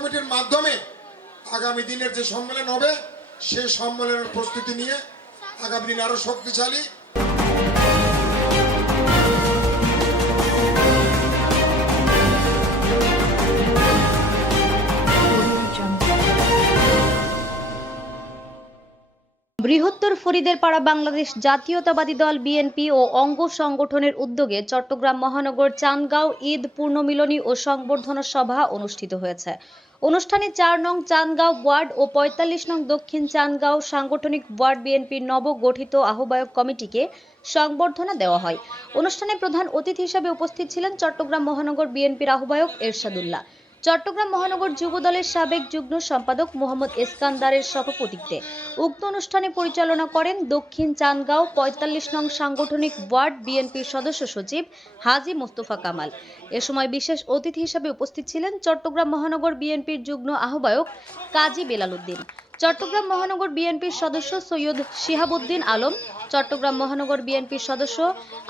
কমিটির মাধ্যমে আগামী দিনের যে সম্মেলন হবে সেই সম্মেলনের প্রস্তুতি নিয়ে আগামী দিন আরো শক্তিশালী বৃহত্তর ফরিদের পাড়া বাংলাদেশ জাতীয়তাবাদী দল বিএনপি ও অঙ্গ সংগঠনের উদ্যোগে চট্টগ্রাম মহানগর চান্দগাঁও ঈদ পূর্ণমিলনী ও সংবর্ধনা সভা অনুষ্ঠিত হয়েছে। অনুষ্ঠানে ৪ নং চান্দগাঁও ওয়ার্ড ও ৪৫ নং দক্ষিণ চান্দগাঁও সাংগঠনিক ওয়ার্ড বিএনপির নবগঠিত আহ্বায়ক কমিটিকে সংবর্ধনা দেওয়া হয়। অনুষ্ঠানে প্রধান অতিথি হিসেবে উপস্থিত ছিলেন চট্টগ্রাম মহানগর বিএনপির আহ্বায়ক এরশাদুল্লাহ। চট্টগ্রাম মহানগর যুবদলের সাবেক যুগ্ম সম্পাদক মোহাম্মদ ইস্কান্দারের সভাপতিত্বে উক্ত অনুষ্ঠানে পরিচালনা করেন দক্ষিণ চান্দগাঁও ৪৫ নং সাংগঠনিক ওয়ার্ড বিএনপির সদস্য সচিব হাজী মোস্তফা কামাল। এ সময় বিশেষ অতিথি হিসেবে উপস্থিত ছিলেন চট্টগ্রাম মহানগর বিএনপির যুগ্ম আহ্বায়ক কাজী বেলাল উদ্দিন, চট্টগ্রাম মহানগর বিএনপির সদস্য সৈয়দ শিহাবুদ্দিন আলম, চট্টগ্রাম মহানগর বিএনপির সদস্য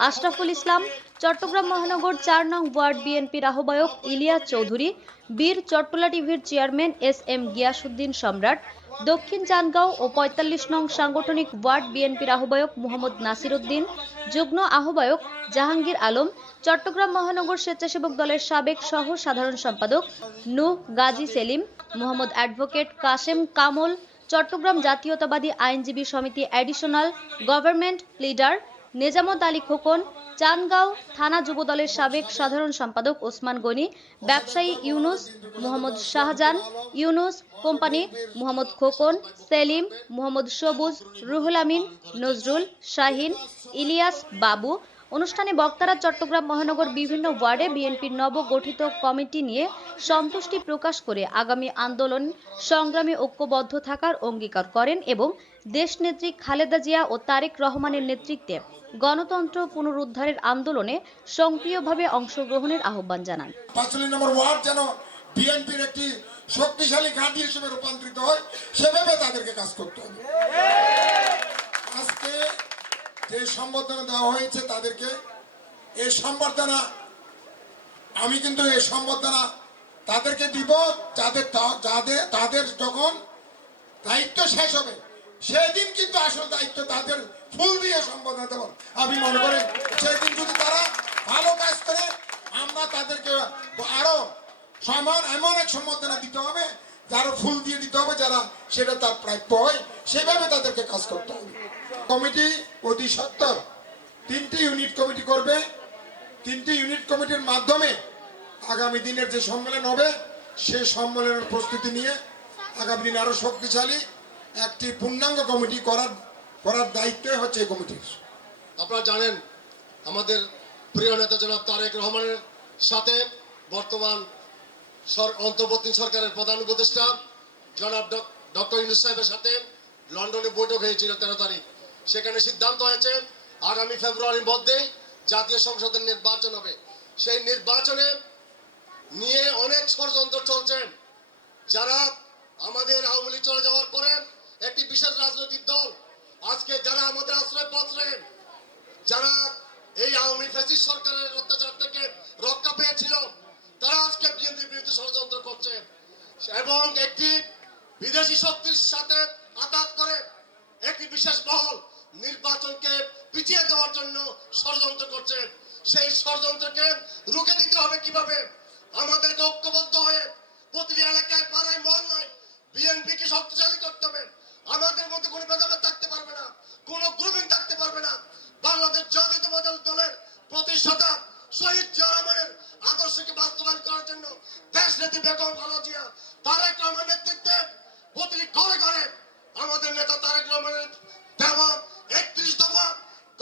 আশরাফুল ইসলাম, চট্টগ্রাম মহানগর ৪ নং ওয়ার্ড বিএনপির আহ্বায়ক ইলিয়াস চৌধুরী, বীর চট্টলা টিভির চেয়ারম্যান এস.এম. গিয়াসউদ্দিন সম্রাট, দক্ষিণ চান্দগাঁও ও ৪৫ নং সাংগঠনিক ওয়ার্ড বিএনপির আহ্বায়ক মোহাম্মদ নাসির উদ্দিন, যুগ্ম আহ্বায়ক জাহাঙ্গীর আলম, চট্টগ্রাম মহানগর স্বেচ্ছাসেবক দলের সাবেক সহ সাধারণ সম্পাদক নূহ গাজী সেলিম, মোহাম্মদ অ্যাডভোকেট কাশেম কামল, চট্টগ্রাম জাতীয়তাবাদী আইনজীবী সমিতি additional government leader Nezamat Ali Khokon, Chandgaon থানা যুবদলের সাবেক সাধারণ সম্পাদক ওসমান গনি, ব্যবসায়ী ইউনুস, মোহাম্মদ শাহজাহান ইউনুস কোম্পানি, মোহাম্মদ খোকন, সেলিম, মোহাম্মদ সবুজ, রুহুল আমিন, নজরুল, শাহিন, ইলিয়াস, বাবু। অনুষ্ঠানে বক্তারা চট্টগ্রাম মহানগর বিভিন্ন ওয়ার্ডে বিএনপির নবগঠিত কমিটি নিয়ে সন্তুষ্টি প্রকাশ করে আগামী আন্দোলন সংগ্রামে ঐক্যবদ্ধ থাকার অঙ্গীকার করেন এবং দেশনেত্রী খালেদা জিয়া ও তারেক রহমানের নেতৃত্বে গণতন্ত্র পুনরুদ্ধারের আন্দোলনে সক্রিয়ভাবে অংশগ্রহণের আহ্বান জানান। ৪৫ নম্বর ওয়ার্ড যেন বিএনপির একটি শক্তিশালী ঘাঁটি হিসেবে রূপান্তরিত হয় সেভাবে তাদেরকে কাজ করতে হবে। আজকে যে সম্বর্ধনা দেওয়া হয়েছে তাদেরকে এই সম্বর্ধনা আমি কিন্তু এই সম্বর্ধনা তাদেরকে দিব তাদের যখন দায়িত্ব শেষ হবে সেদিন কিন্তু আসল দায়িত্ব তাদের ফুল দিয়ে সম্বোধনা দেব। আমি মনে করি সেদিন যদি তারা ভালো কাজ করে আমরা তাদেরকে আরো এমন এক সম্বোধনা দিতে হবে যারা ফুল দিয়ে দিতে হবে, যারা সেটা তার প্রাপ্য হয় সেভাবে তাদেরকে কাজ করতে হবে। কমিটি অতি সত্বর 3টি ইউনিট কমিটি করবে। 3টি ইউনিট কমিটির মাধ্যমে আগামী দিনের যে সম্মেলন হবে সেই সম্মেলনের প্রস্তুতি নিয়ে আগামী দিন আরো শক্তিশালী একটি পূর্ণাঙ্গ কমিটি করার দায়িত্ব হচ্ছে এই কমিটির। আপনারা জানেন আমাদের প্রিয় নেতা জনাব তারেক রহমানের সাথে বর্তমান অন্তর্বর্তী সরকারের প্রধান উপদেষ্টা জনাব ডক্টর ইউনূস সাহেবের সাথে লন্ডনে বৈঠক হয়েছিল 13 তারিখ। সেখানে সিদ্ধান্ত হয়েছে আগামী ফেব্রুয়ারির মধ্যেই জাতীয় সংসদের নির্বাচন হবে। সেই নির্বাচনে নিয়ে অনেক ষড়যন্ত্র চলছে। যারা আমাদের আওয়ামী লীগ চলে যাওয়ার পরে একটি বিশেষ রাজনৈতিক দল আজকে যারা আমাদের আশ্রয়পত্রে যারা এই আওয়ামী ফ্যাসিস্ট সরকারের অত্যাচার থেকে রক্ষা পেয়েছিল তারা আজকে বিএনপির বিরুদ্ধে ষড়যন্ত্র করছে এবং একটি বিদেশি শক্তির সাথে আঘাত করে একটি বিশেষ মহল নির্বাচনকে পিছিয়ে দেওয়ার জন্য ষড়যন্ত্র করছে। সেই ষড়যন্ত্রকে রুখে দিতে হবে কিভাবে? আমাদেরকে ঐক্যবদ্ধ হয়ে প্রতিটি এলাকায় পাড়ায় মহল্লায় বিএনপিকে শক্তিশালী করতে হবে। আমাদের মধ্যে কোনো ভেদাভেদ থাকতে পারবে না, কোনো গ্রুপিং থাকতে পারবে না। বাংলাদেশ জাতীয়তাবাদী দলের প্রতিষ্ঠাতা শহীদ জিয়া রহমানের আদর্শকে বাস্তবায়ন করার জন্য দেশনেত্রী বেগম খালেদা জিয়া তারেক রহমানের নেতৃত্বে প্রতিটি ঘরে ঘরে আমাদের নেতা তারেক রহমানের দেওয়া ৩১ দফা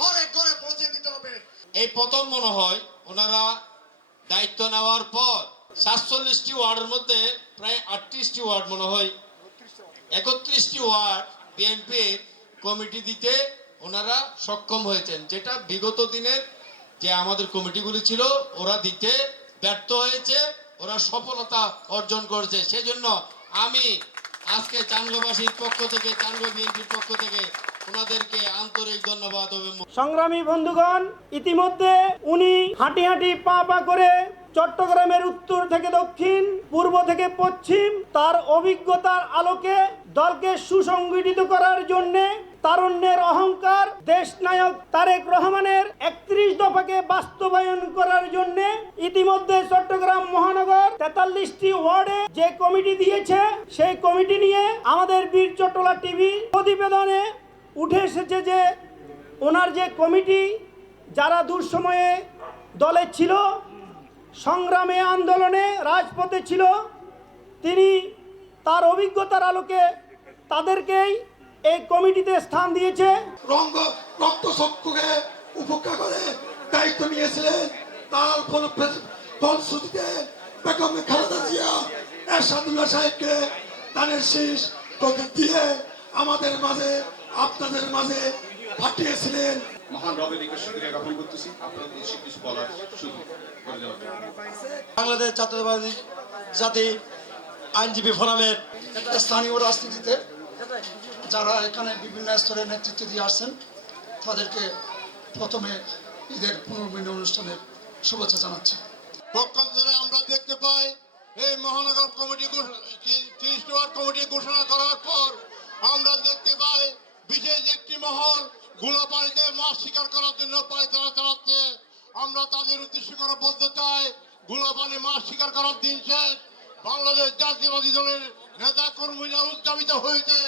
ঘরে ঘরে পৌঁছে দিতে হবে। এই প্রথম মনে হয় ওনারা দায়িত্ব নেওয়ার পর ৪৭টি ওয়ার্ডের মধ্যে প্রায় ৩৮টি ওয়ার্ড মনে হয় ৩১টি ওয়ার্ড বিএনপির কমিটি দিতে ওনারা সক্ষম হয়েছেন, যেটা বিগত দিনের যে আমাদের কমিটিগুলি ছিল ওরা দিতে ব্যর্থ হয়েছে, ওরা সফলতা অর্জন করেছে। সেজন্য আমি আজকে চান্দগাঁওবাসীর পক্ষ থেকে চান্দগাঁও বিএনপির পক্ষ থেকে ওনাদেরকে আন্তরিক ধন্যবাদ। সংগ্রামী বন্ধুগণ, ইতিমধ্যে উনি হাঁটি হাঁটি পা পা করে চট্টগ্রামের উত্তর থেকে দক্ষিণ, পূর্ব থেকে পশ্চিম তার অভিজ্ঞতার আলোকে দলকে সুসংগঠিত করার জন্য তারুণ্যের অহংকার দেশনায়ক তারেক রহমানের 31 দফাকে বাস্তবায়ন করার জন্য ইতিমধ্যে চট্টগ্রাম মহানগর 43টি ওয়ার্ডে যে কমিটি দিয়েছে সেই কমিটি নিয়ে আমাদের বীর চট্টলা টিভি প্রতিবেদনে উঠে এসেছে যে ওনার যে কমিটি যারা দুঃসময়ে দলে ছিল, সংগ্রামে আন্দোলনে রাজপথে ছিল, তিনি তার অভিজ্ঞতার আলোকে তাদেরকেই এই কমিটিতে স্থান দিয়েছে। রক্তচক্ষুকে উপেক্ষা করে দায়িত্ব নিয়েছিলেন। তার ফলশ্রুতিতে বেগম খালেদা জিয়া এরশাদুল্লাহ সাহেবকে দানের শীষ প্রতীক দিয়ে আমাদের মাঝে, আপনাদের মাঝে পাঠিয়েছিলেন। মহান রবের শুকরিয়া জ্ঞাপন করতেছি আপনাদের কিছু বলার সুযোগ করে দেওয়ার জন্য। বাংলাদেশ জাতীয়তাবাদী জাতি আইনজীবী ফোরামের স্থানীয় রাজনীতিতে যারা এখানে বিভিন্ন স্তরে নেতৃত্ব দিয়ে আসছেন তাদেরকে প্রথমে ঈদের পুনর্মিলনী অনুষ্ঠানের শুভেচ্ছা জানাচ্ছি। পক্ষ ধরে আমরা দেখতে পাই এই মহানগর কমিটি 30 ওয়ার্ড কমিটি ঘোষণা করার পর আমরা দেখতে পাই বিশেষ একটি মহল গোলাপানিতে মাছ শিকার করার জন্য পায়তারা চালাচ্ছে। আমরা তাদের উদ্দেশ্য করে বলতে চাই, গোলাপানি মাছ শিকার করার দিন শেষ। বাংলাদেশ জাতীয়বাদী দলের নেতা কর্মীরা উদ্যামিত হয়েছে।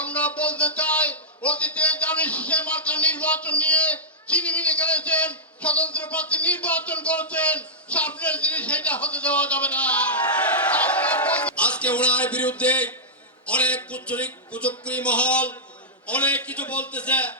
আমরা বলতে চাই, অতীতে জানি শীষে মার্কা নির্বাচন নিয়ে চিনিমিনি খেলেছেন, স্বতন্ত্র প্রার্থী নির্বাচন করেছেন, সামনের দিনে সেটা হতে দেওয়া যাবে না। আজকে ওনার বিরুদ্ধে অনেক কুচক্রী মহল অনেক কিছু বলতেছে।